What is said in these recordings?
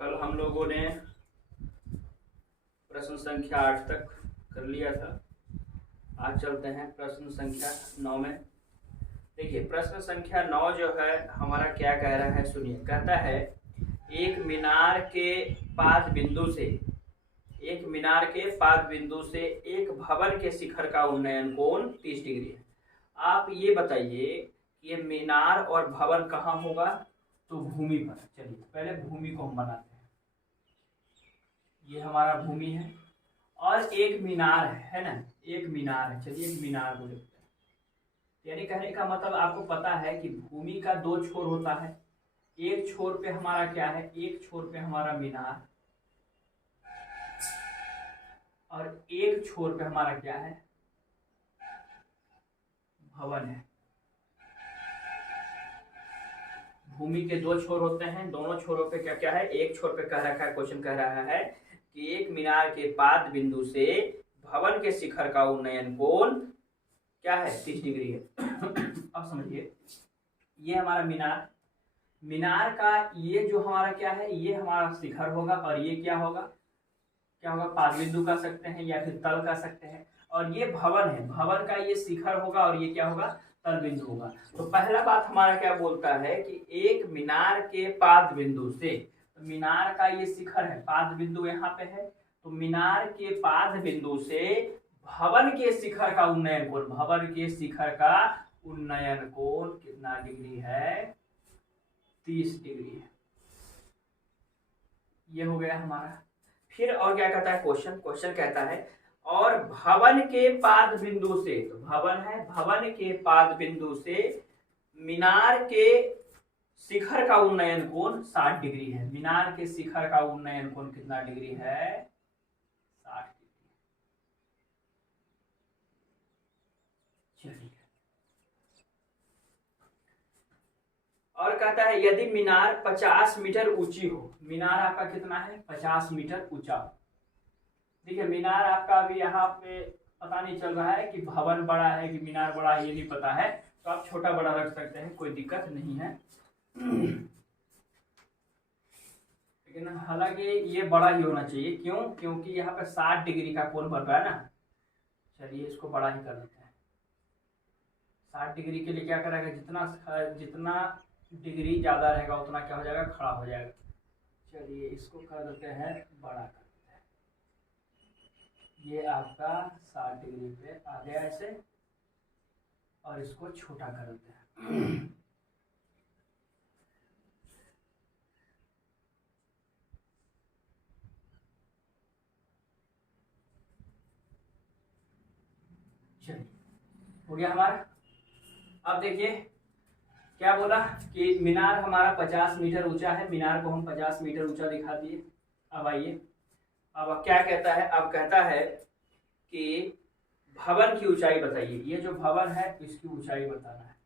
कल हम लोगों ने प्रश्न संख्या 8 तक कर लिया था। आज चलते हैं प्रश्न संख्या 9 में। देखिए प्रश्न संख्या 9 जो है हमारा क्या कह रहा है, सुनिए। कहता है एक मीनार के पाद बिंदु से एक भवन के शिखर का उन्नयन कोण 30 डिग्री है। आप ये बताइए कि ये मीनार और भवन कहाँ होगा? तो भूमि पर। चलिए पहले भूमि को हम बनाते हैं। ये हमारा भूमि है और एक मीनार है ना, एक मीनार है। चलिए एक मीनार को लिखते हैं। यानी कहने का मतलब आपको पता है कि भूमि का दो छोर होता है। एक छोर पे हमारा क्या है, एक छोर पे हमारा मीनार और एक छोर पे हमारा क्या है, भवन है। भूमि के दो छोर होते हैं, दोनों छोरों पे क्या क्या है, एक छोर पे कह रखा है, क्वेश्चन कह रहा है कि एक मीनार के पाद बिंदु से भवन के शिखर का उन्नयन कोण क्या है, 30 डिग्री है। अब समझिए ये हमारा मीनार का ये जो हमारा क्या है, ये हमारा शिखर होगा और ये क्या होगा, पाद बिंदु कह सकते हैं या फिर तल कह सकते हैं। और ये भवन है, भवन का ये शिखर होगा और ये क्या होगा, तल बिंदु होगा। तो पहला बात हमारा क्या बोलता है कि एक मीनार के पाद बिंदु से, तो मीनार का ये शिखर है, पाद बिंदु यहाँ पे है, तो मीनार के पाद बिंदु से भवन के शिखर का उन्नयन कोण, भवन के शिखर का उन्नयन कोण कितना डिग्री है, 30 डिग्री है। ये हो गया हमारा। फिर और क्या कहता है क्वेश्चन कहता है और भवन के पाद बिंदु से, तो भवन है, भवन के पाद बिंदु से मीनार के शिखर का उन्नयन कोण 60 डिग्री है। मीनार के शिखर का उन्नयन कोण कितना डिग्री है, 60 डिग्री। चलिए और कहता है यदि मीनार 50 मीटर ऊंची हो, मीनार आपका कितना है, 50 मीटर ऊंचा। देखिए मीनार आपका अभी यहाँ पे पता नहीं चल रहा है कि भवन बड़ा है कि मीनार बड़ा है, ये नहीं पता है, तो आप छोटा बड़ा रख सकते हैं, कोई दिक्कत नहीं है। लेकिन हालांकि ये बड़ा ही होना चाहिए, क्यों, क्योंकि यहाँ पे 60 डिग्री का कोण बन रहा है ना। चलिए इसको बड़ा ही कर लेते हैं। 60 डिग्री के लिए क्या करेगा, जितना डिग्री ज्यादा रहेगा उतना क्या हो जाएगा, खड़ा हो जाएगा। चलिए इसको कर देते हैं, बड़ा कर देते हैं। ये आपका 60 डिग्री पे आ गया ऐसे, और इसको छोटा कर देते हैं। चलिए हो गया हमारा। अब देखिए क्या बोला कि मीनार हमारा 50 मीटर ऊंचा है, मीनार को हम 50 मीटर ऊंचा दिखा दिए। अब आइए, अब क्या कहता है, अब कहता है कि भवन की ऊंचाई बताइए। ये जो भवन है इसकी ऊंचाई बताना है।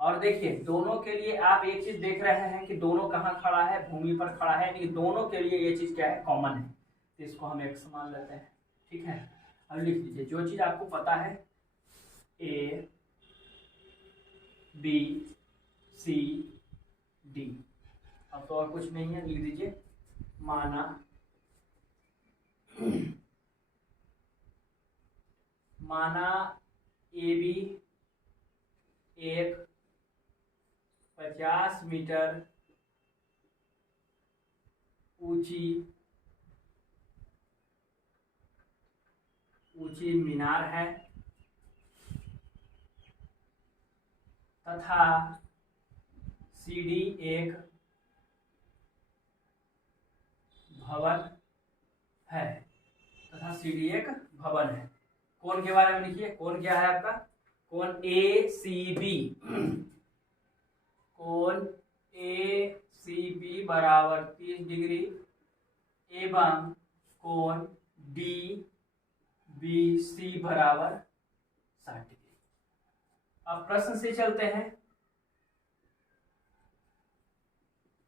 और देखिए दोनों के लिए आप एक चीज देख रहे हैं कि दोनों कहाँ खड़ा है, भूमि पर खड़ा है, लेकिन दोनों के लिए ये चीज क्या है, कॉमन है, तो इसको हम एक मान लेते हैं। ठीक है, अब लिख लीजिए जो चीज आपको पता है, ए बी सी डी। अब तो और कुछ नहीं है, लिख दीजिए माना ए बी एक 50 मीटर ऊंची मीनार है तथा सीडी एक भवन है, कोण के बारे में लिखिए। कोण क्या है आपका, कोण ए सी बी, कोण ए सी बी बराबर 30 डिग्री एवं कोण डी बी सी बराबर 60 डिग्री। अब प्रश्न से चलते हैं।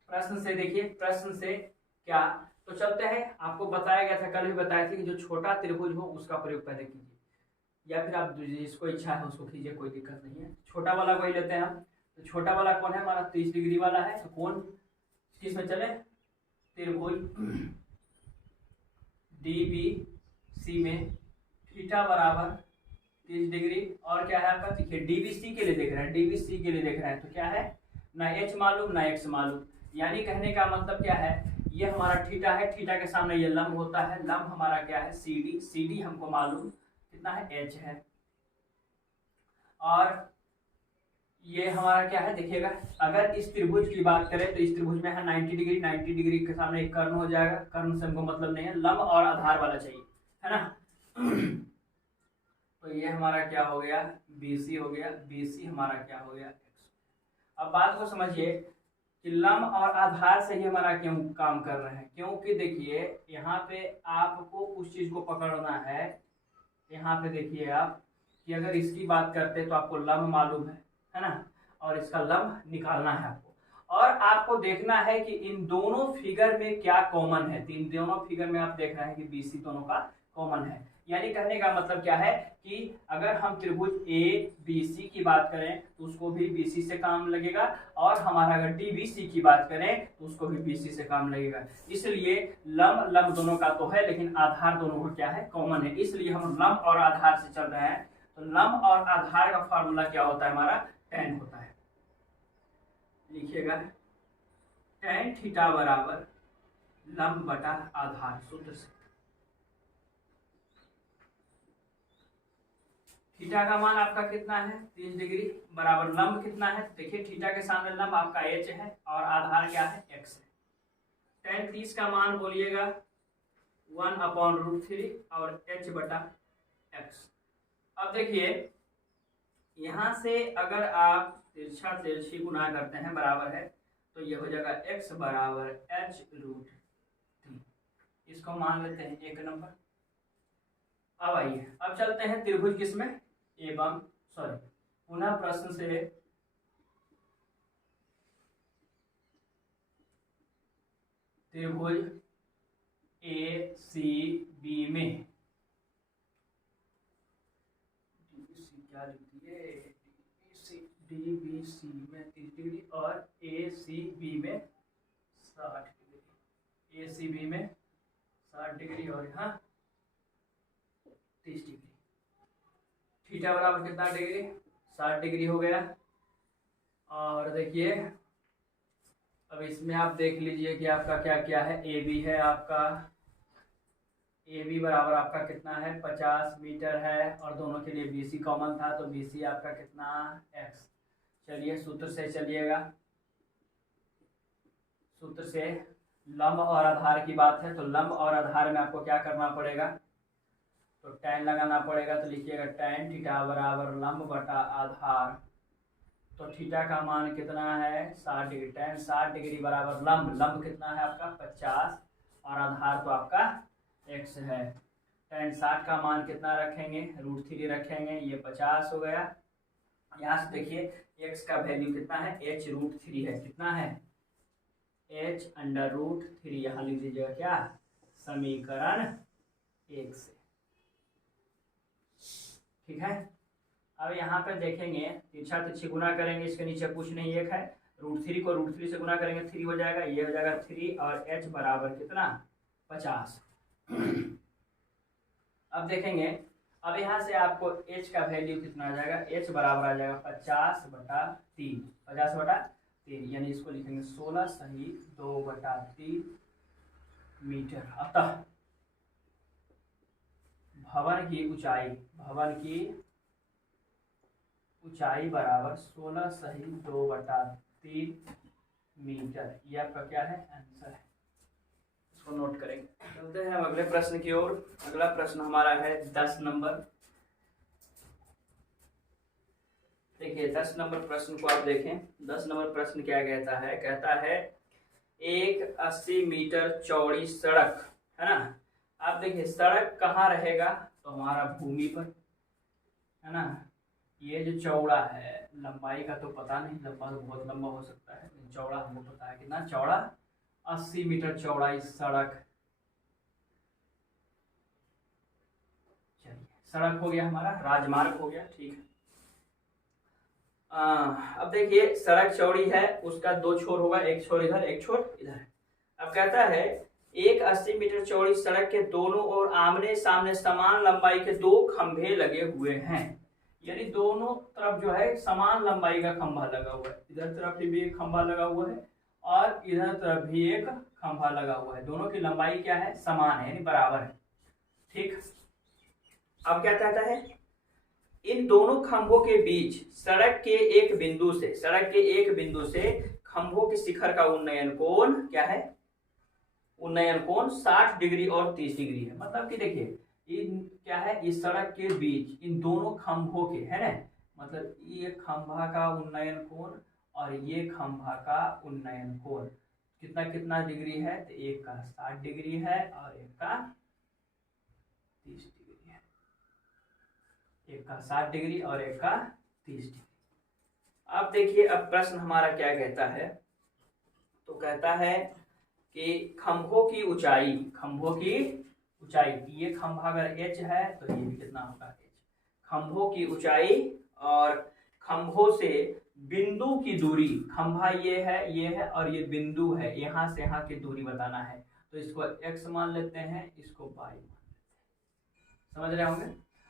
प्रश्न से देखिए, प्रश्न से क्या, तो चलते हैं। आपको बताया गया था, कल भी बताया था कि जो छोटा त्रिभुज हो उसका प्रयोग पहले कीजिए, या फिर आप जिसको इच्छा है उसको कीजिए, कोई दिक्कत नहीं है। छोटा वाला कोई लेते हैं हम, तो छोटा वाला कौन है हमारा, 30 डिग्री वाला है। तो कौन किस में चले, त्रिभुज DBC में थीटा बराबर 30 डिग्री, और क्या है आपका, देखिए DBC के लिए देख रहे हैं, DBC के लिए देख रहे हैं, तो क्या है, ना H मालूम ना X मालूम, यानी कहने का मतलब क्या है, ये हमारा थीटा है, थीटा के सामने ये लंब होता है, लंब हमारा क्या है CD, CD हमको मालूम कितना है, H है, और ये हमारा क्या है, देखिएगा अगर इस त्रिभुज की बात करें तो इस त्रिभुज में है 90 डिग्री, 90 डिग्री के सामने एक कर्ण हो जाएगा, कर्ण से हमको मतलब नहीं है, लंब और आधार वाला चाहिए, है ना। तो ये हमारा क्या हो गया, BC हो गया, BC हमारा क्या हो गया, X। अब बात को समझिए कि लंब और आधार से ही हमारा क्यों काम कर रहे हैं, क्योंकि देखिए यहाँ पे आपको उस चीज को पकड़ना है, यहाँ पे देखिए आप कि अगर इसकी बात करते तो आपको लंब मालूम है ना, और इसका लंब निकालना है आपको, और आपको देखना है कि इन दोनों फिगर में क्या कॉमन है, इन दोनों फिगर में आप देख रहे हैं कि BC दोनों का कॉमन है, यानी कहने का मतलब क्या है कि अगर हम त्रिभुज ABC की बात करें तो उसको भी BC से काम लगेगा, और हमारा अगर DBC की बात करें तो उसको भी BC से काम लगेगा, इसलिए लंब लंब दोनों का तो है लेकिन आधार दोनों का क्या है, कॉमन है, इसलिए हम लंब और आधार से चल रहे हैं। तो लंब और आधार का फॉर्मूला क्या होता है, हमारा tan होता है, लिखिएगा tan थीटा बराबर लंब बटा आधार, सूत्र से थीटा का मान आपका कितना है 30 डिग्री, बराबर लंब कितना है, देखिए थीटा के सामने लंब आपका H है और आधार क्या है, X है। tan 30 का मान बोलिएगा 1/√3 और H बटा X। अब देखिए यहाँ से अगर आप तिरछा तिरछी गुना करते हैं बराबर है, तो ये हो जाएगा X बराबर H√3, इसको मान लेते हैं 1 नंबर। अब आइए अब चलते हैं त्रिभुज किसमें, एवं पुनः प्रश्न से त्रिभुज ACB में, क्या लिख दिए, DBC में 30 डिग्री और ACB में 60 डिग्री, ACB में 60 डिग्री और यहाँ 30 डिग्री, थीटा बराबर कितना डिग्री, 60 डिग्री हो गया। और देखिए अब इसमें आप देख लीजिए कि आपका क्या क्या है, AB है आपका, AB बराबर आपका कितना है 50 मीटर है, और दोनों के लिए BC कॉमन था तो BC आपका कितना X। चलिए सूत्र से चलिएगा, सूत्र से लंब और आधार की बात है, तो लंब और आधार में आपको क्या करना पड़ेगा, तो tan लगाना पड़ेगा, तो लिखिएगा tan थीटा बराबर लंब बटा आधार, तो थीटा का मान कितना है 60 डिग्री, tan 60 डिग्री बराबर लंब, लंब कितना है आपका 50 और आधार तो आपका X है। tan 60 का मान कितना रखेंगे, √3 रखेंगे, ये 50 हो गया। यहाँ से देखिए X का वैल्यू कितना है, H√3 है, कितना है H√3, यहाँ लिख दीजिएगा क्या, समीकरण 1 से, ठीक है। अब यहाँ पे देखेंगे तिरछा तिरछी गुना करेंगे, इसके नीचे कुछ नहीं, एक है, √3 को √3 से गुना करेंगे 3 हो जाएगा, ये हो जाएगा 3 और H बराबर कितना 50। अब देखेंगे, अब यहाँ से आपको H का वैल्यू कितना आ जाएगा, H बराबर आ जाएगा 50/3, 50/3, यानी इसको लिखेंगे 16 सही 2/3 मीटर। अतः भवन की ऊंचाई बराबर 16 सही 2/3 मीटर, ये आपका क्या है, आंसर है, इसको नोट करेंगे। चलते हैं अगले प्रश्न की ओर। अगला प्रश्न हमारा है 10 नंबर। देखिए 10 नंबर प्रश्न को आप देखें, 10 नंबर प्रश्न क्या कहता है, कहता है एक 80 मीटर चौड़ी सड़क है ना, आप देखिए सड़क कहाँ रहेगा, तो हमारा भूमि पर है ना, ये जो चौड़ा है, लंबाई का तो पता नहीं, लंबा तो बहुत लंबा हो सकता है, चौड़ा हमको पता है कितना चौड़ा, 80 मीटर चौड़ाई सड़क। चलिए सड़क हो गया हमारा, राजमार्ग हो गया, ठीक है। अब देखिए सड़क चौड़ी है, उसका 2 छोर होगा, एक छोर इधर एक छोर इधर, अब कहता है एक 80 मीटर चौड़ी सड़क के दोनों ओर आमने सामने समान लंबाई के दो खंभे लगे हुए हैं, यानी दोनों तरफ जो है समान लंबाई का खंभा लगा हुआ है, इधर तरफ भी एक खंभा लगा हुआ है और इधर तरफ भी एक खंभा लगा हुआ है, दोनों की लंबाई क्या है, समान है, यानी बराबर है। ठीक, अब क्या कहता है, इन दोनों खंभों के बीच सड़क के एक बिंदु से खंभों के शिखर का उन्नयन कोण क्या है, उन्नयन कोण 60 डिग्री और 30 डिग्री है। मतलब कि देखिए इन क्या है, इस सड़क के बीच इन दोनों खंभों के है ना, मतलब ये खंभा का उन्नयन कोण और ये खंभा का उन्नयन कोण कितना कितना डिग्री है, तो एक का 60 डिग्री है और एक का 30 डिग्री है, एक का 60 डिग्री और एक का 30 डिग्री। अब देखिए अब प्रश्न हमारा क्या कहता है, तो कहता है कि खंभों की ऊंचाई, ये खंभा अगर h है तो ये भी कितना होगा h, खंभों की ऊंचाई और खंभों से बिंदु की दूरी, खंभा ये है और ये बिंदु है, यहाँ से यहाँ की दूरी बताना है, तो इसको x मान लेते हैं, इसको y मान लेते हैं, समझ रहे होंगे।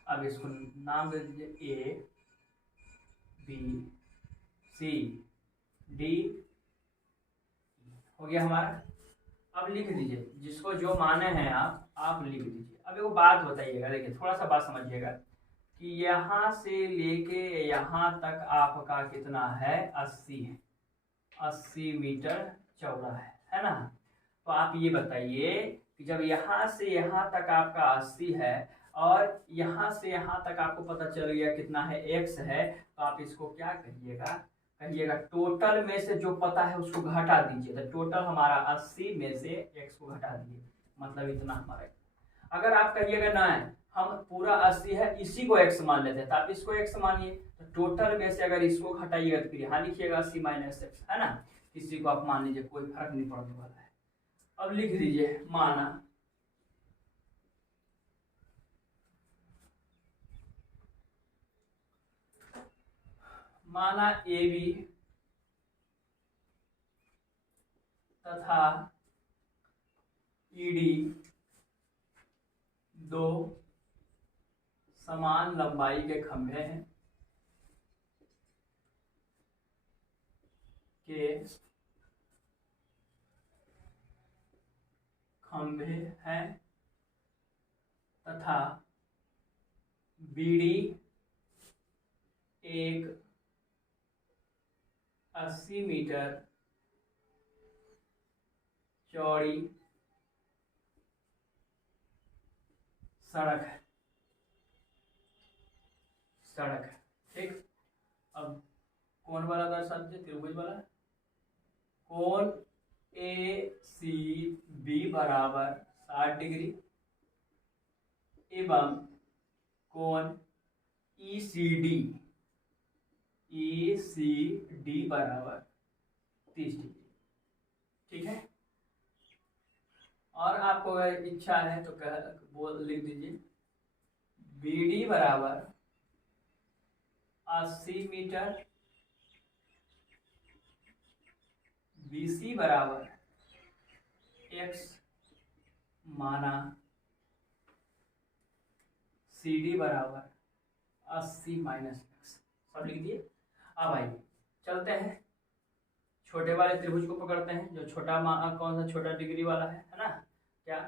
अब इसको नाम दे दीजिए A B C D, हो गया हमारा। अब लिख दीजिए, जिसको जो माने हैं आप लिख दीजिए। अब एक बात बताइएगा, देखिए थोड़ा सा बात समझिएगा कि यहाँ से लेके यहाँ तक आपका कितना है, 80 मीटर चौड़ा है ना। तो आप ये बताइए कि जब यहाँ से यहाँ तक आपका 80 है और यहाँ से यहाँ तक आपको पता चल गया कितना है, x है, तो आप इसको क्या कहिएगा, टोटल में से जो पता है उसको घटा दीजिए। तो टोटल हमारा 80 में से x को घटा दीजिए, मतलब इतना हमारा। अगर आप कहिएगा ना हम पूरा 80 है इसी को x मान लेते हैं, तो आप इसको x मानिए, तो टोटल में से अगर इसको घटाइएगा तो फिर यहाँ लिखिएगा 80 माइनस x, है ना, इसी को आप मान लीजिए, कोई फर्क नहीं पड़ने वाला है। अब लिख दीजिए माना AB तथा ED दो समान लंबाई के खंभे हैं, तथा BD एक 80 मीटर चौड़ी सड़क है। ठीक, अब कौन वाला दर्शा दीजिए, त्रिभुज वाला, कोण ACB बराबर 60 डिग्री एवं कोण ECD बराबर 30 डिग्री। ठीक है, और आपको अगर इच्छा है तो लिख दीजिए BD बराबर 80 मीटर, BC बराबर x माना CD बराबर 80 माइनस x, सब लिख दिए। अब आइए चलते हैं छोटे वाले त्रिभुज को पकड़ते हैं, जो कौन सा छोटा डिग्री वाला है ना, क्या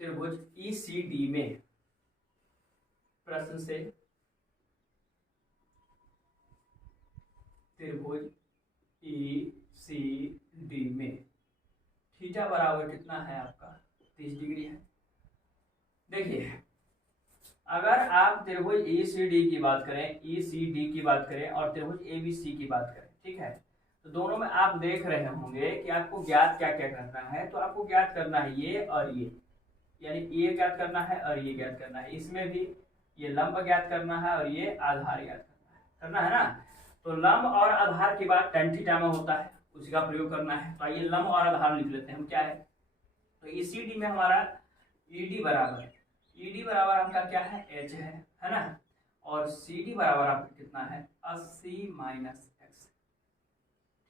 त्रिभुज ECD में, प्रश्न से त्रिभुज ECD में थीटा बराबर कितना है आपका, 30 डिग्री है। देखिए अगर आप त्रिभुज ECD की बात करें और त्रिभुज ABC की बात करें, ठीक है, तो दोनों में आप देख रहे होंगे कि आपको ज्ञात क्या क्या करना है। तो आपको ज्ञात करना है ये और ये, यानी ये ज्ञात करना है और ये ज्ञात करना है, इसमें भी ये लंब ज्ञात करना है और ये आधार ज्ञात करना है ना। तो लंब और आधार की बात tan थीटा में होता है, उसी का प्रयोग करना है। तो आइए लंब और आधार लिख लेते हैं हम, क्या है, तो ECD में हमारा ED बराबर आपका क्या है, h है ना, और CD बराबर आपका कितना है, 80 माइनस x।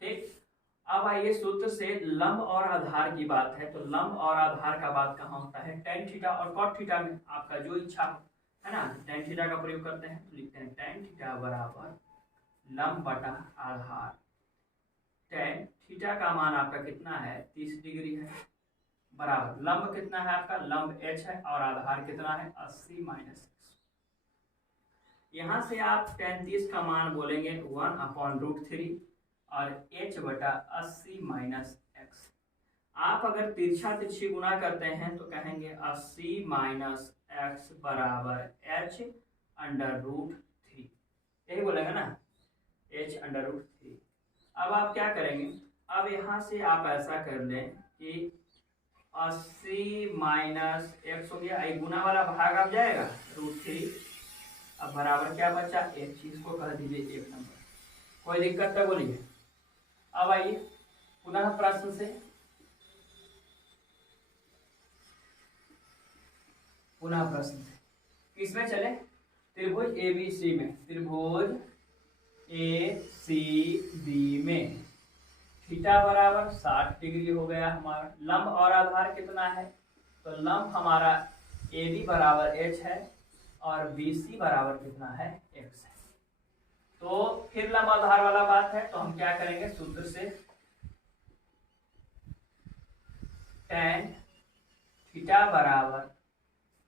ठीक, अब आइए सूत्र से लंब और आधार की बात है, तो लंब और आधार का बात कहाँ होता है, टेन थीटा और कॉट थीटा में, आपका जो इच्छा हो, है ना। टेन थीटा का प्रयोग करते हैं तो लिखते हैं टेन थीटा बराबर लंब बटा आधार। टेन थीटा का मान आपका कितना है, 30 डिग्री है, बराबर लंब कितना है आपका, लंब h है और आधार कितना है 80 माइनस। यहाँ से आप 33 का मान बोलेंगे 1/√3 और h बटा 80 माइनस एक्स। आप अगर तिरछा तिरछी गुना करते हैं तो कहेंगे 80 माइनस एक्स बराबर h√3, यही बोलेंगे ना, h√3। अब आप क्या करेंगे, अब यहाँ से आप ऐसा कर लें कि 80 माइनस एक्स हो गया, गुना वाला भाग आप जाएगा √3, अब बराबर क्या बचा, एक चीज को कह दीजिए 1 नंबर, कोई दिक्कत है बोलिए। अब आइए पुनः प्रश्न से, पुनः प्रश्न से किसमें चले, त्रिभुज ABC में, त्रिभुज ACB में थीटा बराबर 60 डिग्री हो गया हमारा। लंब और आधार कितना है, तो लंब हमारा AB बराबर h है और BC बराबर कितना है, x है। तो फिर लंब आधार वाला बात है, तो हम क्या करेंगे, सूत्र से tan थीटा बराबर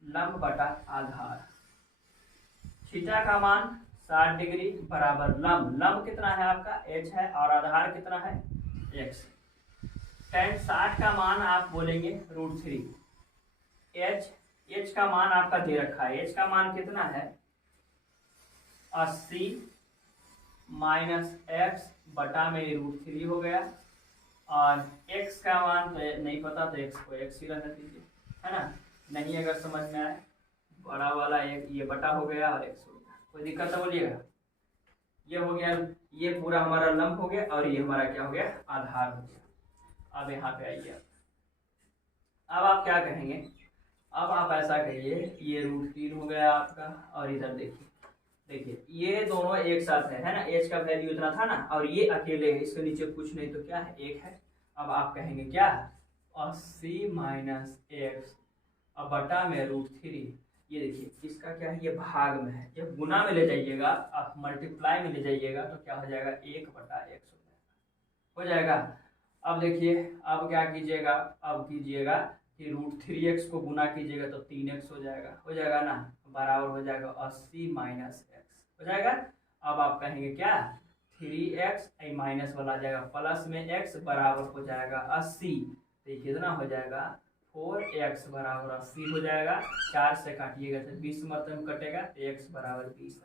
लंब बटा आधार, थीटा का मान 60 डिग्री बराबर लंब, लंब कितना है आपका h है और आधार कितना है x। tan 60 का मान आप बोलेंगे √3, h का मान आपका दे रखा है, h का मान कितना है 80 माइनस एक्स बटा में √3 हो गया, और x का मान तो नहीं पता तो x को x ही रहने दीजिए, है ना। नहीं अगर समझ में आए, बड़ा वाला एक ये बटा हो गया और x हो गया, कोई दिक्कत तो बोलिएगा। ये हो गया, ये पूरा हमारा लंब हो गया और ये हमारा क्या हो गया, आधार हो गया। अब यहाँ पे आइए, अब आप क्या कहेंगे, अब आप ऐसा कहिए, ये √3 हो गया आपका, और इधर देखिए, देखिए ये दोनों एक साथ है ना, h का वैल्यू इतना था ना, और ये अकेले है, इसके नीचे कुछ नहीं तो क्या है, 1 है। अब आप कहेंगे क्या, 80 माइनस एक्स अब बटा में √3, ये देखिए इसका क्या है, ये भाग में है, जब गुना में ले जाइएगा, आप मल्टीप्लाई में ले जाइएगा तो क्या हो जाएगा, 1/x हो जाएगा। अब देखिए, अब क्या कीजिएगा, अब कीजिएगा कि √3x को गुना कीजिएगा तो 3x हो जाएगा ना, बराबर हो जाएगा 80 माइनस एक्स हो जाएगा। अब आप कहेंगे क्या, 3x माइनस वाला आ जाएगा, प्लस में x बराबर हो जाएगा 80, तो कितना हो जाएगा 4x बराबर 80 हो जाएगा। 4 से काटिएगा तो 20 मतलब कटेगा, तो x बराबर 20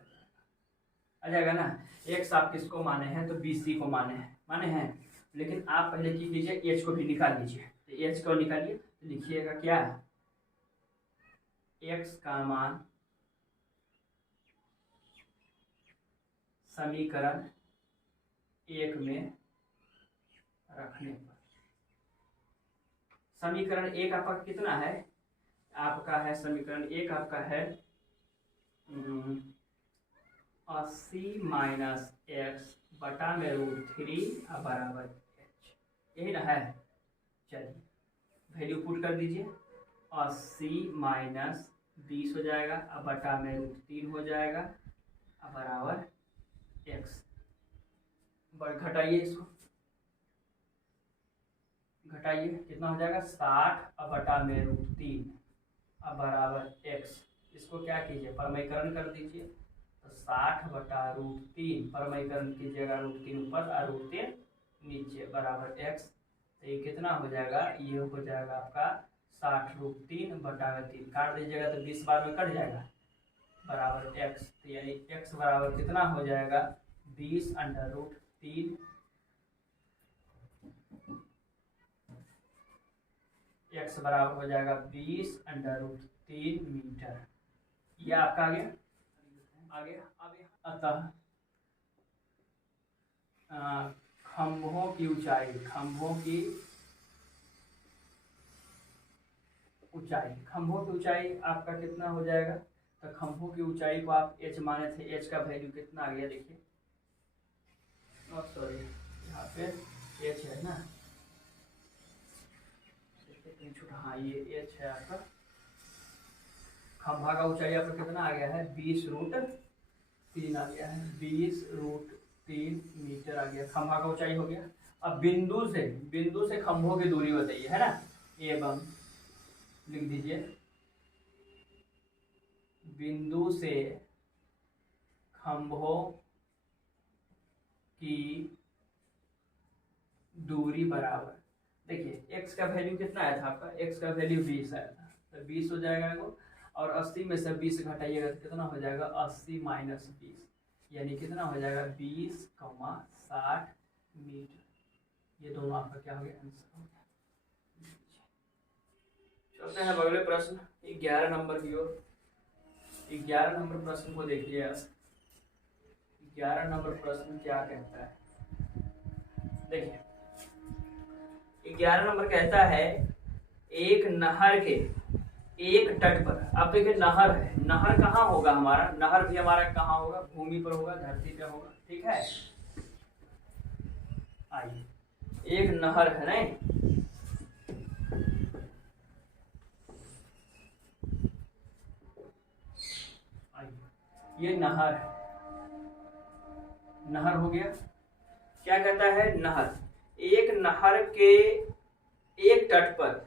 आ जाएगा ना। x आप किसको माने हैं, तो BC को माने हैं, लेकिन आप पहले की कीजिए, h को भी निकाल लीजिए, तो h को निकालिए, तो लिखिएगा क्या, x का मान समीकरण 1 में रखने पर, समीकरण 1 आपका कितना है, आपका है समीकरण 1 आपका है 80 माइनस एक्स बटा में √3 बराबर h, यही ना है। चलिए वैल्यू पुट कर दीजिए, 80 माइनस 20 हो जाएगा, अब बटा में √3 हो जाएगा, अब बराबर x। घटाइए, इसको घटाइए, कितना हो जाएगा 60 अब बटा में √3 अब बराबर x। इसको क्या कीजिए, परमयकरण कर दीजिए, तो 60 बटा √3 परमयकरण कीजिएगा, √3 ऊपर और √3 नीचे बराबर x। तो ये कितना हो जाएगा, ये हो जाएगा आपका 60 √3 बटा में 3, काट दीजिएगा तो 20 बार में कट जाएगा, बराबर x। तो यानी x बराबर कितना हो जाएगा 20√3, x बराबर हो जाएगा 20√3 मीटर। ये आपका आ गया। अतः खंभों की ऊंचाई, खंभों की ऊंचाई आपका कितना हो जाएगा, तो खंभों की ऊंचाई को आप h माने थे, h का वैल्यू कितना आ गया देखिए, सॉरी यहाँ पे एच है ना, हाँ ये एच है आपका। खंभा का ऊंचाई आपका कितना आ गया है, 20√3 आ गया है, 20√3 मीटर आ गया, खंभा का ऊंचाई हो गया। अब बिंदु से खंभों की दूरी बताइए, है ना, एवं लिख दीजिए, बिंदु से खंभों की दूरी बराबर, देखिए x का वैल्यू कितना आया था आपका, x का वैल्यू 20 आया था, तो 20 हो जाएगा वो, और 80 में से 20 घटाइएगा तो कितना हो जाएगा, 80 - 20, यानी कितना हो जाएगा 20,60 मीटर। ये दोनों आपका क्या हो गया, आंसर हो गया। चलते हैं अगले प्रश्न 11 नंबर की ओर। 11 नंबर प्रश्न को देखिए आप, 11 नंबर प्रश्न क्या कहता है, देखिए 11 नंबर कहता है, एक नहर के एक तट पर, अब देखिए नहर है, नहर कहाँ होगा हमारा, नहर भी हमारा कहाँ होगा, भूमि पर होगा, धरती पे होगा, ठीक है। आइए, एक नहर है नहीं, ये नहर है, नहर हो गया। क्या कहता है, नहर, एक नहर के एक तट पर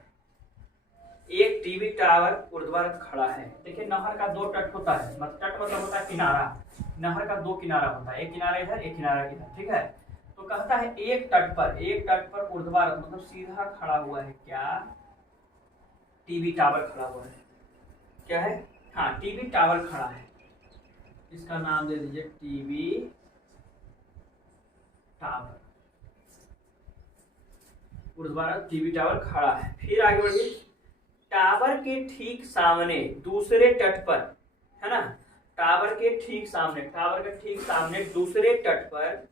एक टीवी टावर ऊर्ध्वाधर खड़ा है। देखिए नहर का दो तट होता है, मतलब तट मतलब होता है किनारा, नहर का दो किनारा होता है, एक किनारा इधर, एक किनारा इधर, ठीक है। तो कहता है एक तट पर ऊर्ध्वाधर मतलब सीधा खड़ा हुआ है, क्या, टीवी टावर खड़ा हुआ है, क्या है, हाँ टीवी टावर खड़ा है, इसका नाम दे दीजिए टीवी टावर, ऊर्ध्वाधर टीवी टावर खड़ा है। फिर आगे बढ़िए, टावर के ठीक सामने दूसरे तट पर, है ना, टावर के ठीक सामने दूसरे तट पर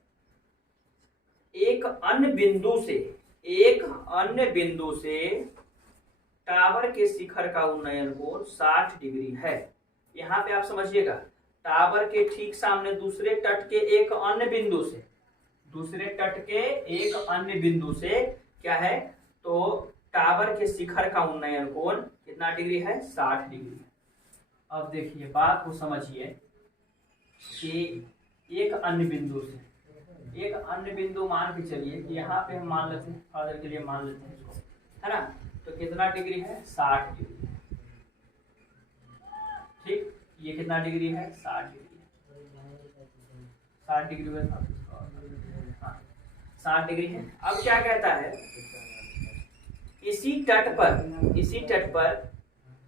एक अन्य बिंदु से टावर के शिखर का उन्नयन कोण 60 डिग्री है। यहाँ पे आप समझिएगा, टावर के ठीक सामने दूसरे तट के एक अन्य बिंदु से क्या है, तो टावर के शिखर का उन्नयन कोण कितना डिग्री है, 60 डिग्री। अब देखिए बात को समझिए कि एक अन्य बिंदु मान के चलिए कि यहाँ पे हम मान लेते हैं, फादर के लिए मान लेते हैं इसको, है ना, तो कितना डिग्री है, 60 डिग्री है, ठीक, ये कितना डिग्री है, 60 डिग्री, 60 डिग्री, 60 डिग्री है। अब क्या कहता है, इसी तट पर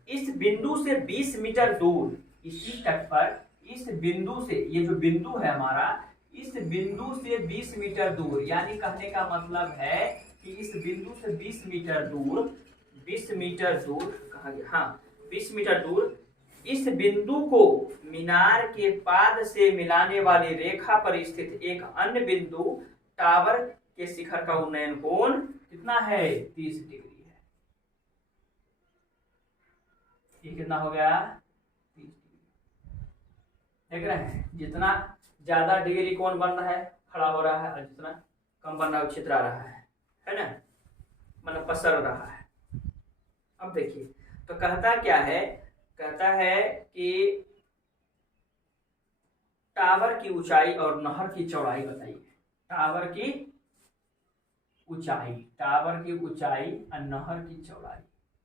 इस बिंदु से 20 मीटर दूर, इसी तट पर इस बिंदु से, ये जो बिंदु है हमारा, इस बिंदु से 20 मीटर दूर, यानी कहने का मतलब है कि इस बिंदु से 20 मीटर दूर कहा गया, हाँ 20 मीटर दूर, इस बिंदु को मीनार के पाद से मिलाने वाली रेखा पर स्थित एक अन्य बिंदु टावर के शिखर का उन्नयन कोण कितना है, 30 डिग्री है। ये कितना हो गया, 30 डिग्री। देख रहे हैं, जितना ज्यादा डिग्री कोण बन रहा है, खड़ा हो रहा है, और जितना कम बन रहा है छितरा रहा है ना, मतलब पसर रहा है। अब देखिए, तो कहता क्या है, कहता है कि टावर की ऊंचाई और नहर की चौड़ाई बताइए, टावर की ऊंचाई और नहर की चौड़ाई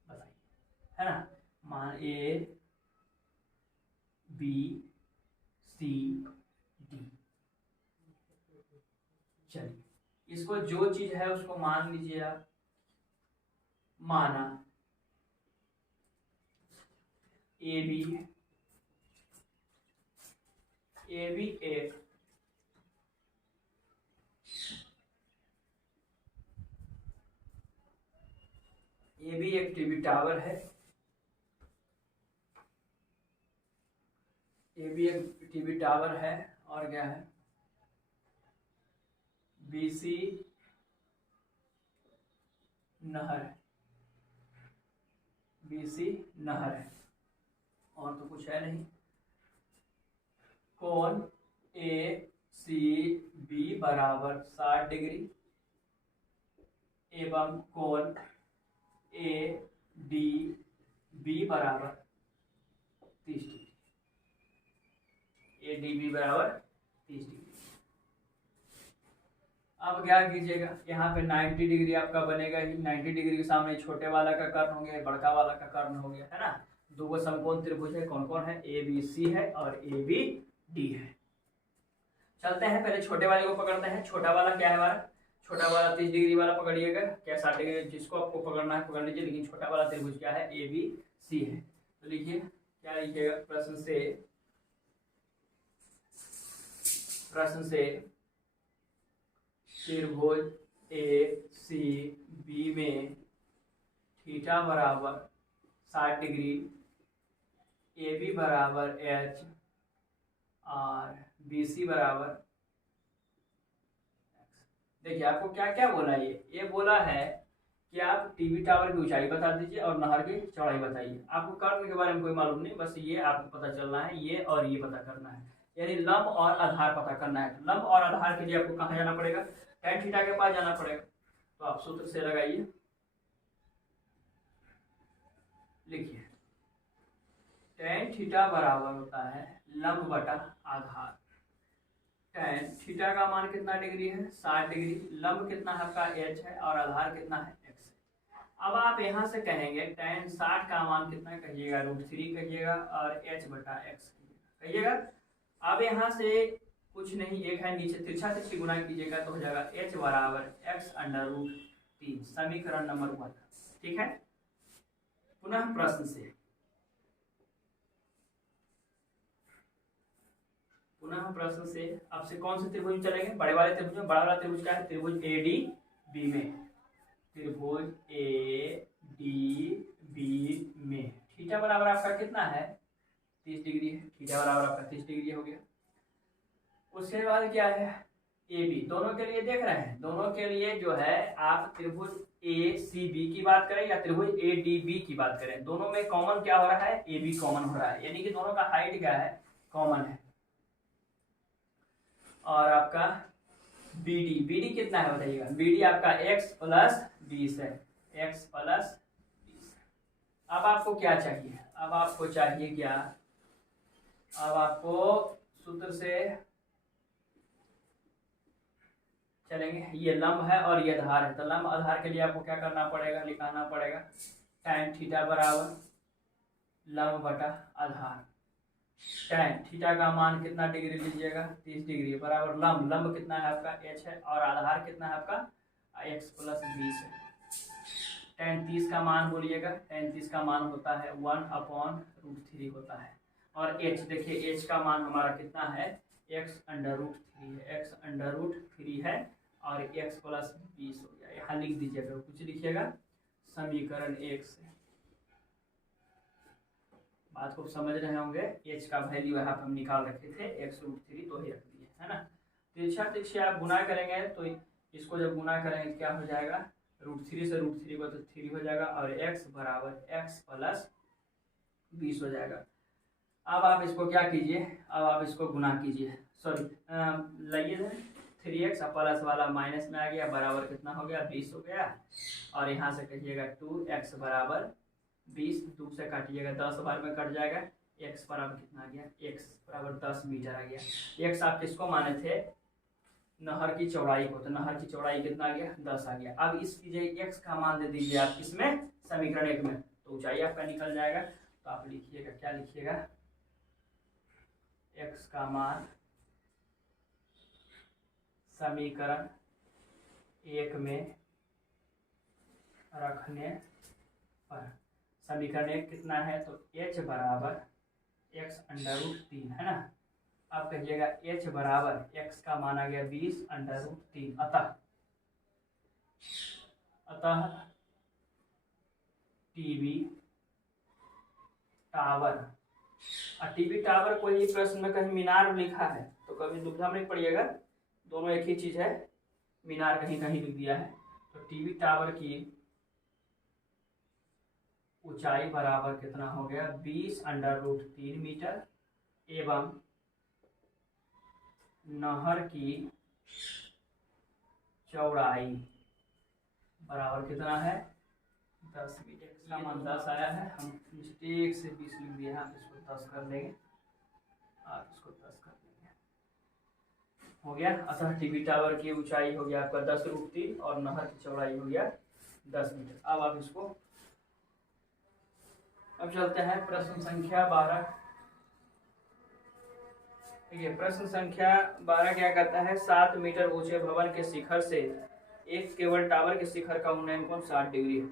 बताइए, है ना, मान A B C D, चलिए इसको जो चीज है उसको मान लीजिए आप, माना AB एक टीवी टावर है, AB एक टीवी टावर है, और क्या है, BC नहर है, और तो कुछ है नहीं। कोण ACB बराबर 60 डिग्री, एवं कोण ए डी बी बराबर 30 डिग्री। ए डी बी बराबर 30 डिग्री। अब क्या कीजिएगा, यहाँ पे 90 डिग्री आपका बनेगा ही। 90 डिग्री के सामने छोटे वाला का कर्ण हो गया, बड़का वाला का कर्ण हो गया, है ना। दो समकोण त्रिभुज है, कौन कौन है, ए बी सी है और ए बी डी है। चलते हैं पहले छोटे वाले को पकड़ते हैं। छोटा वाला क्या है हमारा, छोटा वाला 30 डिग्री वाला पकड़िएगा, क्या 60 डिग्री, जिसको आपको पकड़ना है पकड़ लीजिए, लेकिन छोटा वाला त्रिभुज क्या है, ए बी सी है। तो लिखिए, क्या लिखिएगा, प्रश्न से त्रिभुज ए सी बी में थीटा बराबर 60 डिग्री, ए बी बराबर एच और बी सी बराबर। देखिए आपको क्या क्या बोला, ये बोला है कि आप टीवी टावर की ऊंचाई बता दीजिए और नहर की चौड़ाई बताइए। आपको कर्ण के बारे में कोई मालूम नहीं, बस ये आपको पता चलना है, ये और ये पता करना है, यानी लंब और आधार पता करना है। तो लंब और आधार के लिए आपको कहाँ जाना पड़ेगा, tan थीटा के पास जाना पड़ेगा। तो आप सूत्र से लगाइए, लिखिए tan थीटा बराबर होता है लंब बटा आधार। tan थीटा का मान कितना डिग्री है, 60 डिग्री। लंब कितना है आपका h है और आधार कितना है x है। अब आप यहाँ से कहेंगे tan 60 का मान कितना कहिएगा, √3 कहिएगा और h बटा x कहिएगा। अब यहाँ से कुछ नहीं, एक है नीचे तिरछा तिरछी गुना कीजिएगा तो हो जाएगा h बराबर x√3, समीकरण नंबर 1। ठीक है, पुनः प्रश्न से आपसे कौन से त्रिभुज चलेंगे, बड़े वाले त्रिभुज में। बड़ा वाला त्रिभुज क्या है, त्रिभुज ए डी बी में, त्रिभुज ए डी बी में थीटा बराबर आपका कितना है, 30 डिग्री है। थीटा बराबर आपका 30 डिग्री हो गया। उसके बाद क्या है, ए बी, दोनों के लिए देख रहे हैं, दोनों के लिए जो है आप त्रिभुज ए सी बी की बात करें या त्रिभुज ए डी बी की बात करें, दोनों में कॉमन क्या हो रहा है, ए बी कॉमन हो रहा है, यानी कि दोनों का हाइट क्या है, कॉमन है। और आपका बी डी कितना है बताइएगा, बी डी आपका x प्लस 20 है, x प्लस 20। अब आपको क्या चाहिए, अब आपको चाहिए क्या, अब आपको सूत्र से चलेंगे। ये लंब है और ये आधार है, तो लंब आधार के लिए आपको क्या करना पड़ेगा, लिखाना पड़ेगा tan थीटा बराबर लंब बटा आधार। tan थीटा का मान कितना डिग्री लीजिएगा, 30 डिग्री, बराबर लंब कितना है आपका h है और आधार कितना है आपका x प्लस 20 है। tan 30 का मान बोलिएगा, tan 30 का मान होता है 1/√3 होता है। और h देखिए, h का मान हमारा कितना है, x√3 है, x√3 है और x प्लस 20 हो गया। यहाँ लिख दीजिएगा, कुछ लिखिएगा समीकरण 1 से। बात को समझ रहे होंगे, h का वैल्यू यहाँ पे हम निकाल रखे थे, x√3 तो ही रख दिए, है ना। तिरछा तिरछी आप गुना करेंगे तो इसको जब गुना करेंगे क्या हो जाएगा, √3 से √3 को तो 3 हो जाएगा और x बराबर x प्लस 20 हो जाएगा। अब आप इसको क्या कीजिए, अब आप इसको गुना कीजिए, सॉरी लाइए 3x प्लस वाला माइनस में आ गया, बराबर कितना हो गया, 20 हो गया। और यहाँ से कहिएगा 2x बराबर 20, 2 से काटिएगा 10 बार में कट जाएगा, x बराबर कितना आ गया, x बराबर 10 मीटर आ गया। x आप किसको माने थे, नहर की चौड़ाई को, तो नहर की चौड़ाई कितना आ गया, 10 आ गया। अब इस कीजिए x का मान दे दीजिए आप इसमें समीकरण 1 में, तो ऊंचाई आपका निकल जाएगा। तो आप लिखिएगा, क्या लिखिएगा, x का मान समीकरण 1 में रखने पर, समीकरण 1 कितना है, तो h बराबर x√3 है ना। अब कहिएगा h बराबर x का मान आ गया 20√3, अतः टीवी टावर, टीवी टावर को ये प्रश्न में कहीं मीनार लिखा है तो कभी दुविधा में नहीं पड़िएगा, दोनों एक ही चीज है, मीनार कहीं कहीं लिख दिया है। तो टीवी टावर की ऊंचाई बराबर कितना हो गया, 20√3 मीटर एवं नहर की चौड़ाई बराबर कितना है 10 मीटर। इसका मान 10 आया है, हम मिस्टेक से 20 लिख दिया, आप इसको 10 कर लेंगे, आप इसको 10 कर लेंगे, हो गया। अतः टीवी टावर की ऊंचाई हो गया आपका 10√3 और नहर की चौड़ाई हो गया 10 मीटर। अब आप इसको, अब चलते हैं प्रश्न संख्या 12। देखिए प्रश्न संख्या 12 क्या कहता है, 7 मीटर ऊंचे भवन के शिखर से एक केबल टावर के शिखर का उन्नयन कोण 60 डिग्री है।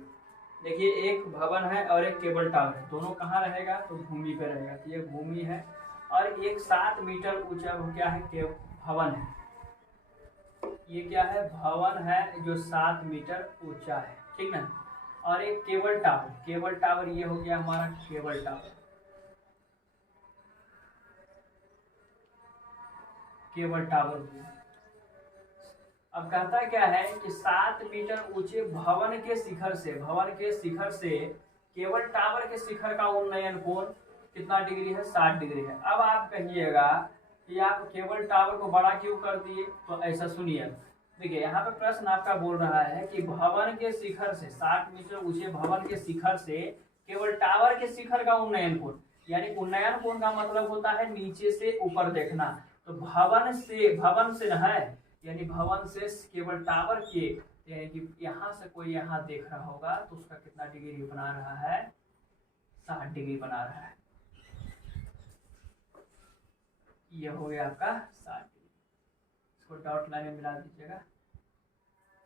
देखिए एक भवन है और एक केबल टावर है, दोनों कहाँ रहेगा तो भूमि पे रहेगा। तो ये भूमि है और एक 7 मीटर ऊंचा क्या है के भवन है, ये क्या है भवन है जो 7 मीटर ऊंचा है, ठीक ना। और एक केबल टावर, केबल टावर ये हो गया हमारा केबल टावर, केबल टावर हो गया। अब कहता क्या है कि 7 मीटर ऊंचे भवन के शिखर से, भवन के शिखर से केबल टावर के शिखर का उन्नयन कोण कितना डिग्री है 60 डिग्री है। अब आप कहिएगा कि आप केबल टावर को बड़ा क्यों कर दिए, तो ऐसा सुनिए। देखिए यहाँ पे प्रश्न आपका बोल रहा है कि भवन के शिखर से, 60 मीटर ऊंचे भवन के शिखर से केबल टावर के शिखर का उन्नयन कोण, यानी उन्नयन कोण का मतलब होता है नीचे से ऊपर देखना। तो भवन से न है, यानी भवन से केबल टावर के, यानी कि यहाँ से कोई यहाँ देख रहा होगा तो उसका कितना डिग्री बना रहा है 60 डिग्री बना रहा है। ये हो गया आपका 60 डिग्री, इसको डॉट लाइन में मिला दीजिएगा।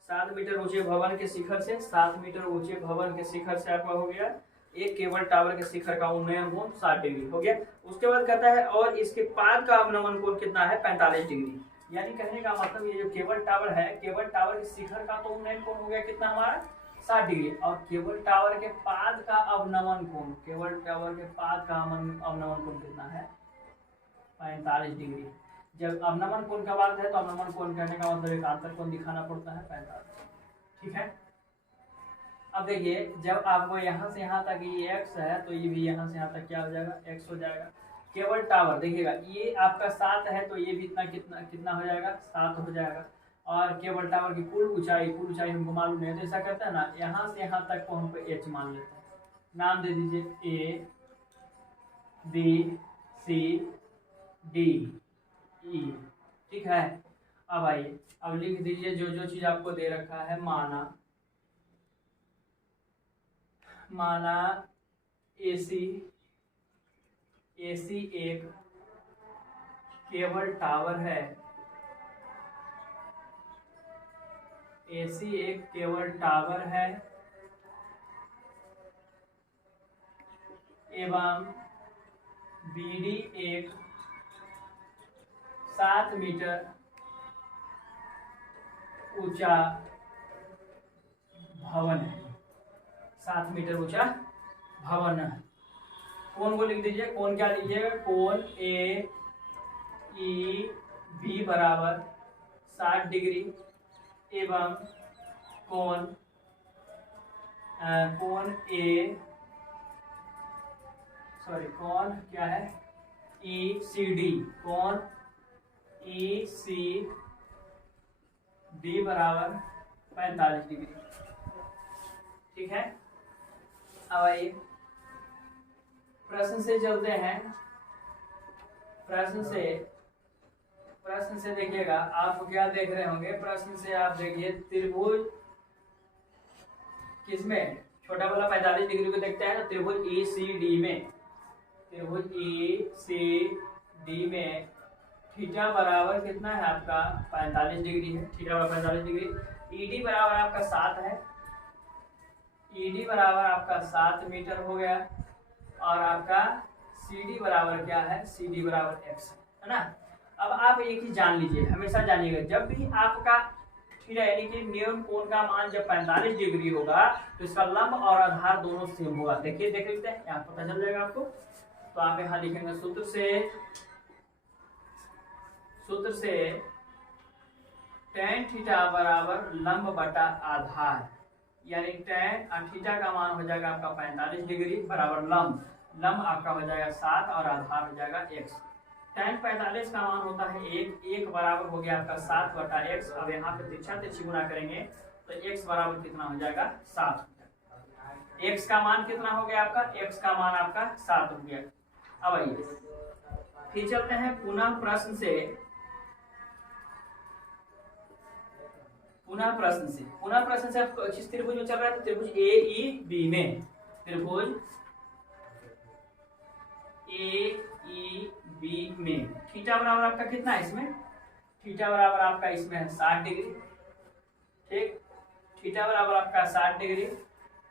7 मीटर ऊंचे भवन के शिखर से, 7 मीटर ऊंचे भवन के शिखर से आपका हो गया एक केबल टावर के शिखर का उन्नयन कोण 60 डिग्री हो गया। उसके बाद कहता है और इसके पाद का अवनमन कोण कितना है 45 डिग्री। यानी कहने का मतलब ये जो केबल टावर है, केबल टावर के शिखर का तो उन्नयन कोण हो गया कितना हमारा 60 डिग्री, और केबल टावर के पाद का अवनमन कोण, केबल टावर के पाद का अवनमन कोण कितना है 45 डिग्री। जब अवनमन कोण का बात है तो अवनमन कोण कहने का मतलब एक आंतर कोण दिखाना पड़ता है 45, ठीक है। अब देखिए जब आपको यहाँ से यहाँ तक ये x है तो ये भी यहाँ से यहाँ तक क्या हो जाएगा x हो जाएगा। केबल टावर देखिएगा ये आपका 7 है तो ये भी इतना कितना कितना हो जाएगा 7 हो जाएगा। और केबल टावर की कुल ऊंचाई हमको मालूम नहीं है, तो ऐसा करते हैं ना, यहाँ से यहाँ तक को हम h मान लेते हैं, नाम दे दीजिए A B C D E, ठीक है। अब आइए अब लिख दीजिए जो चीज आपको दे रखा है, माना AC एक केबल टावर है, AC एक केबल टावर है एवं BD एक 7 मीटर ऊंचा भवन है, 7 मीटर ऊंचा भवन है। कोण को लिख दीजिए, कोण क्या लीजिएगा, कोण AEB बराबर 60 डिग्री एवं कोण क्या है ECD, कोण ECD बराबर 45 डिग्री, ठीक है। अब आइए प्रश्न से चलते हैं। प्रश्न से देखिएगा आप क्या देख रहे होंगे, प्रश्न से आप देखिए त्रिभुज किसमें छोटा वाला 45 डिग्री को देखते हैं ना, त्रिभुज ECD में, त्रिभुज ECD में थीटा बराबर कितना है आपका 45 डिग्री है, थीटा बराबर 45 डिग्री। ED बराबर आपका 7 है, ED बराबर आपका 7 मीटर हो गया, और आपका CD बराबर क्या है, CD बराबर x है ना। अब आप एक ही जान लीजिए, हमेशा जानिएगा, जब भी आपका थीटा यानी कि न्यून कोण का मान जब 45 डिग्री होगा तो इसका लंब और आधार दोनों सेम होगा। देखिए देख लेते हैं, यहाँ पता चल जाएगा आपको। तो आप यहाँ लिखेंगे सूत्र से tan थीटा बराबर लंब बटा आधार, यानी tan थीटा का मान हो जाएगा आपका 45 डिग्री बराबर लंब आपका हो जाएगा 7 और आधार हो जाएगा x। tan 45 का मान होता है 1 बराबर हो गया आपका 7 बटा x। अब यहाँ पे तिरछा तिरछी गुना करेंगे तो x बराबर कितना हो जाएगा 7 हो जाएगा। x का मान कितना हो गया आपका, x का मान आपका 7 हो गया। अब आइए फिर चलते हैं पुनः प्रश्न से आप किस त्रिभुज में चल रहा है, त्रिभुज AEB में, त्रिभुज AEB में थीटा बराबर आपका कितना है इसमें, थीटा बराबर आपका इसमें है 60 डिग्री, ठीक, थीटा बराबर आपका 60 डिग्री।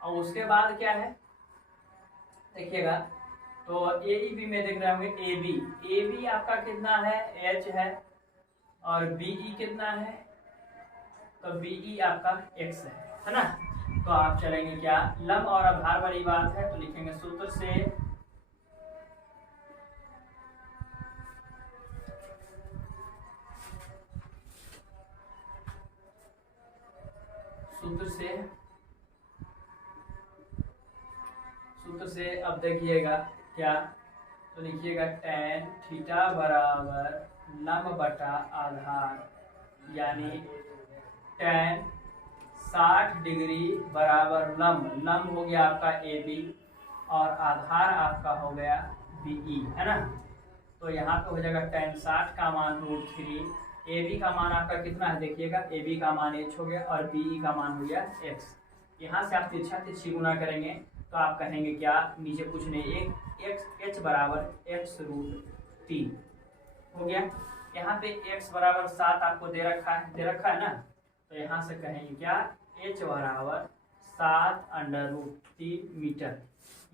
और उसके बाद क्या है देखिएगा, तो AEB में देख रहे होंगे AB आपका कितना है, H है, और BE कितना है, तो BE आपका x है ना। तो आप चलेंगे क्या, लंब और आधार वाली बात है, तो लिखेंगे सूत्र से अब देखिएगा क्या, तो लिखिएगा tan थीटा बराबर लंब बटा आधार, यानी tan 60 डिग्री बराबर लंब हो गया आपका AB और आधार आपका हो गया BE, है ना। तो यहाँ पे हो जाएगा tan 60 का मान √3, AB का मान आपका कितना है देखिएगा, AB का मान h हो गया और BE का मान हो गया x। यहाँ से आप तिरछी गुना करेंगे तो आप कहेंगे क्या, नीचे कुछ नहीं, h बराबर x√3 हो गया। यहाँ पे x बराबर 7 आपको दे रखा है ना, तो यहाँ से कहेंगे क्या, h बराबर 7√3 मीटर।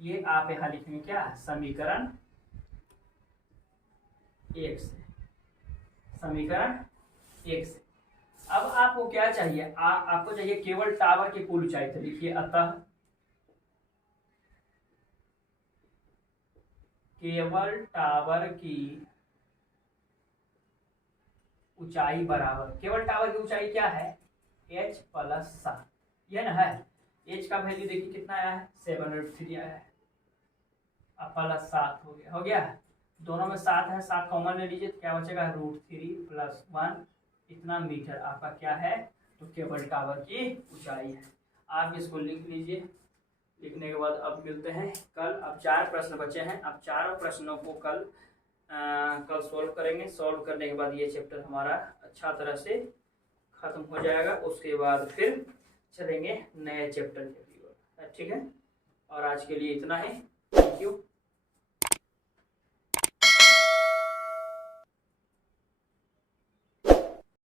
ये आप यहाँ लिखेंगे क्या, समीकरण 1 से, समीकरण 1 से। अब आपको क्या चाहिए, आपको चाहिए केवल टावर की कुल ऊंचाई। तो लिखिए अतः केवल टावर की ऊंचाई बराबर, केवल टावर की ऊंचाई क्या है, h + 7, ये ना है। h का वैल्यू देखिए कितना आया है, 703 आया है, अब +7 हो गया, दोनों में 7 है, 7 कॉमन ले लीजिए, तो क्या बचेगा, √3 + 1 इतना मीटर आपका क्या है, तो केबल टावर की ऊंचाई है। आप इसको लिख लीजिए। लिखने के बाद अब मिलते हैं कल। अब 4 प्रश्न बचे हैं, अब चारों प्रश्नों को कल सॉल्व करेंगे। सॉल्व करने के बाद ये चैप्टर हमारा अच्छा तरह से खत्म हो जाएगा। उसके बाद फिर चलेंगे नए चैप्टर के लिए, ठीक है। और आज के लिए इतना ही, थैंक यू।